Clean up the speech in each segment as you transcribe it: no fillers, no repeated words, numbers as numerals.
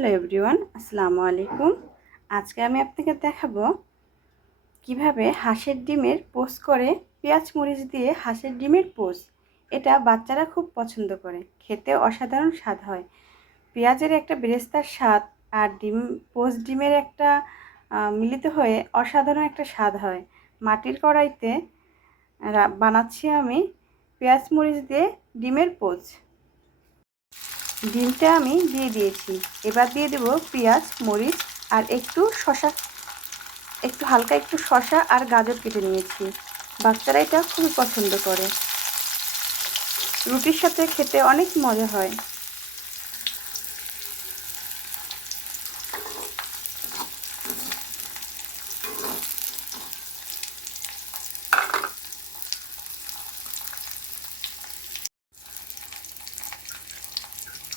Hello everyone, আসসালামু আলাইকুম। আজকে আমি আপনাকে দেখাবো কিভাবে হাঁসের ডিমের পোচ করে পেঁয়াজ মরিচ দিয়ে হাঁসের ডিমের পোচ। এটা বাচ্চারা খুব পছন্দ করে, খেতে অসাধারণ স্বাদ হয়। পেঁয়াজের একটা বেরেস্তার স্বাদ আর ডিমের একটা মিলিত হয়ে অসাধারণ একটা স্বাদ হয়। মাটির কড়াইতে বানাচ্ছি আমি পেঁয়াজ মরিচ দিয়ে ডিমের পোচ। ডিমটা আমি দিয়ে দিয়েছি। এবার দিয়ে দেব পেঁয়াজ মরিচ আর হালকা একটু শসা আর গাজর কেটে নিয়েছি। বাচ্চারা এটা খুবই পছন্দ করে, রুটির সাথে খেতে অনেক মজা হয়।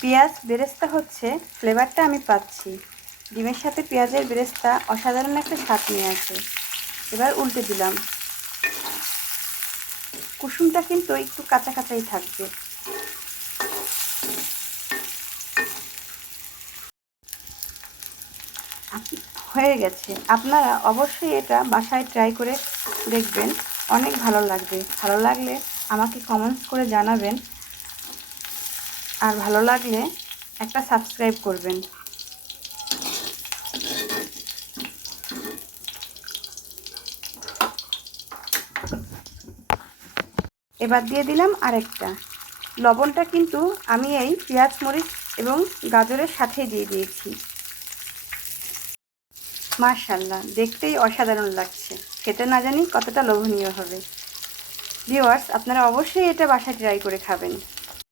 পেঁয়াজ বেরেস্তা হচ্ছে, ফ্লেভারটা আমি পাচ্ছি। ডিমের সাথে পেঁয়াজের বেরেস্তা অসাধারণ একটা স্বাদ নিয়ে আসে। এবার উল্টে দিলাম। কুসুমটা কিন্তু একটু কাঁচা কাঁচাই থাকবে। হয়ে গেছে। আপনারা অবশ্যই এটা বাসায় ট্রাই করে দেখবেন, অনেক ভালো লাগবে। ভালো লাগলে আমাকে কমেন্টস করে জানাবেন, আর ভালো লাগলে একটা সাবস্ক্রাইব করবেন। এবার দিয়ে দিলাম আরেকটা। লবণটা কিন্তু আমি এই পেঁয়াজ মরিচ এবং গাজরের সাথেই দিয়ে দিয়েছি। মাশাআল্লাহ, দেখতেই অসাধারণ লাগছে, খেতে না জানি কতটা লোভনীয় হবে। ভিউয়ার্স, আপনারা অবশ্যই এটা বাসায় ট্রাই করে খাবেন।